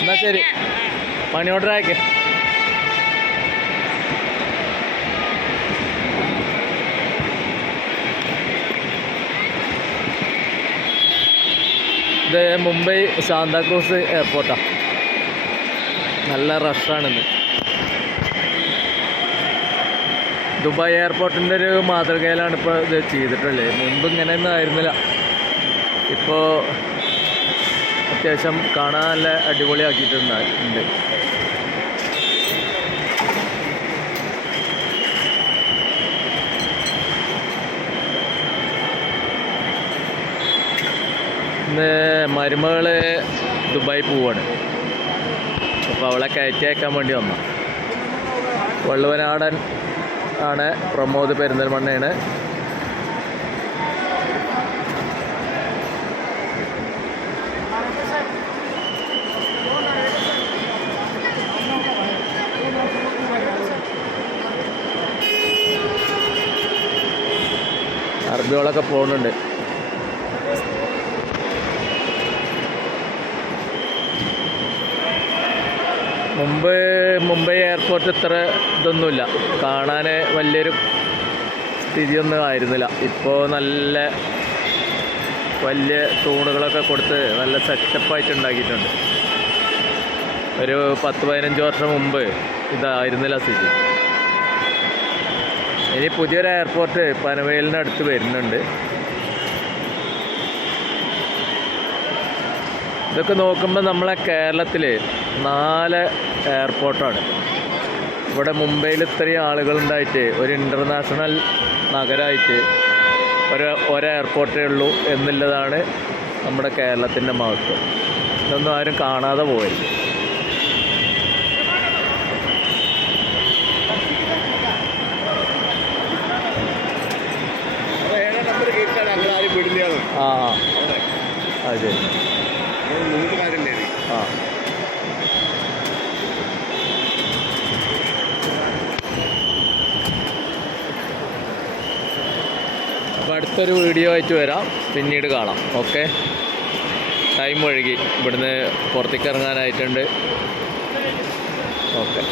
എന്നാ ശരി, money order Aake. ഇത് മുംബൈ സാന്താക്രൂസ് എയർപോർട്ടാണ്. നല്ല റഷാണിന്ന്. ദുബായ് എയർപോർട്ടിൻ്റെ ഒരു മാതൃകയിലാണ് ഇപ്പോൾ ഇത് ചെയ്തിട്ടുള്ളത്. മുമ്പ് ഇങ്ങനെയൊന്നും ആയിരുന്നില്ല. ഇപ്പോൾ അത്യാവശ്യം കാണാൻ നല്ല അടിപൊളിയാക്കിയിട്ടുണ്ട്. ഇന്ന് മരുമകൾ ദുബായ് പോവാണ്. അപ്പോൾ അവളെ കയറ്റി അയക്കാൻ വേണ്ടി വന്നു. വള്ളുവനാടൻ ആണ്, പ്രമോദ് പെരിന്തൽമണ്ണയാണ്. അറബികളൊക്കെ പോകുന്നുണ്ട്. മുംബൈ എയർപോർട്ട് ഇത്ര ഇതൊന്നുമില്ല, കാണാൻ വലിയൊരു സ്ഥിതിയൊന്നും ആയിരുന്നില്ല. ഇപ്പോൾ നല്ല വലിയ തൂണുകളൊക്കെ കൊടുത്ത് നല്ല സെറ്റപ്പായിട്ട് ഉണ്ടാക്കിയിട്ടുണ്ട്. ഒരു 10-15 വർഷം മുമ്പ് ഇതായിരുന്നില്ല സ്ഥിതി. ഇനി പുതിയൊരു എയർപോർട്ട് പനവേലിന് അടുത്ത് വരുന്നുണ്ട്. ഇതൊക്കെ നോക്കുമ്പോൾ നമ്മളെ കേരളത്തിൽ 4 എയർപോർട്ടാണ്. ഇവിടെ മുംബൈയിൽ ഇത്രയും ആളുകളുണ്ടായിട്ട് ഒരു ഇൻ്റർനാഷണൽ നഗരമായിട്ട് ഒരു എയർപോർട്ടേ ഉള്ളൂ എന്നുള്ളതാണ് നമ്മുടെ കേരളത്തിൻ്റെ മഹത്വം. ഇതൊന്നും ആരും കാണാതെ പോയത്. ആ അതെ ആ. അപ്പോൾ അടുത്തൊരു വീഡിയോ ആയിട്ട് വരാം, പിന്നീട് കാണാം. ഓക്കെ, ടൈം വഴുകി, ഇവിടുന്ന് പുറത്തേക്ക് ഇറങ്ങാനായിട്ടുണ്ട്. ഓക്കെ.